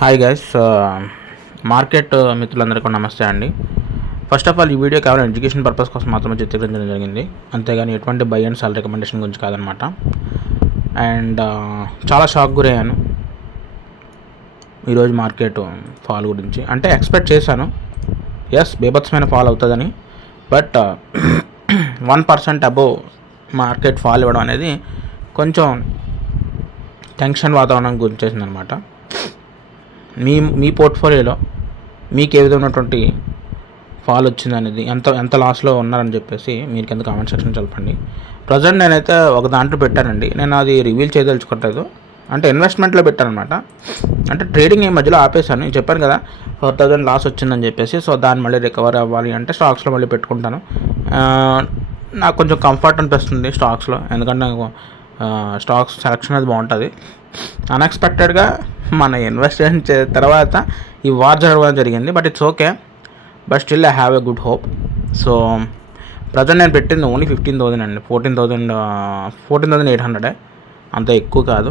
Hi guys, market మిత్రులందరికీ నమస్తే అండి. ఫస్ట్ ఆఫ్ ఆల్ ఈ వీడియో కేవలం ఎడ్యుకేషన్ పర్పస్ కోసం మాత్రమే చిత్రీకరించడం జరిగింది, అంతేగాని ఎటువంటి బై అండ్ సెల్ రికమెండేషన్ గురించి కాదనమాట. అండ్ చాలా షాక్ గురయ్యాను ఈరోజు మార్కెట్ ఫాల్ గురించి. అంటే ఎక్స్పెక్ట్ చేశాను, ఎస్ బీభత్సమైన ఫాల్ అవుతుందని, బట్ 1% అబోవ్ మార్కెట్ ఫాల్ ఇవ్వడం అనేది కొంచెం టెన్షన్ వాతావరణం గురించేసింది అనమాట. మీ పోర్ట్ఫోలియోలో మీకు ఏ విధమైనటువంటి ఫాల్ వచ్చింది అనేది, ఎంత లాస్లో ఉన్నారని చెప్పేసి మీరు కింద కామెంట్ సెక్షన్ చెప్పండి. ప్రజెంట్ నేనైతే ఒక దాంట్లో పెట్టానండి, నేను అది రివీల్ చేయదలుచుకోవట్లేదు. అంటే ఇన్వెస్ట్మెంట్లో పెట్టానమాట. అంటే ట్రేడింగ్ ఈ మధ్యలో ఆపేశాను, నేను చెప్పాను కదా 4,000 లాస్ వచ్చిందని చెప్పేసి. సో దాన్ని మళ్ళీ రికవర్ అవ్వాలి అంటే స్టాక్స్లో మళ్ళీ పెట్టుకుంటాను. నాకు కొంచెం కంఫర్ట్ అనిపిస్తుంది స్టాక్స్లో, ఎందుకంటే నాకు స్టాక్స్ సెలక్షన్ అది బాగుంటుంది. అన్ఎక్స్పెక్టెడ్గా మన ఇన్వెస్ట్ తర్వాత ఈ వార్ జరగడం జరిగింది, but it's okay. But still I have a good hope. So present నేను పెట్టింది ఓన్లీ 15,000 అండి, 14,800, అంత ఎక్కువ కాదు.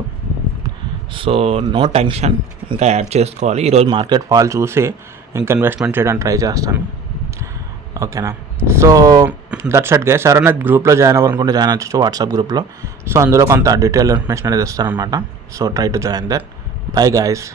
సో నో టెన్షన్, ఇంకా యాడ్ చేసుకోవాలి. ఈరోజు మార్కెట్ ఫాల్ చూసి ఇంకా ఇన్వెస్ట్మెంట్ చేయడానికి ట్రై చేస్తాను, ఓకేనా. So that's it guys. ఎవరైనా గ్రూప్లో జాయిన్ అవ్వాలనుకుంటే జాయిన్ అవ్వచ్చు, వాట్సాప్ గ్రూప్లో. సో అందులో కొంత డీటెయిల్ ఇన్ఫర్మేషన్ అనేది ఇస్తారనమాట. So try to join that. Bye guys.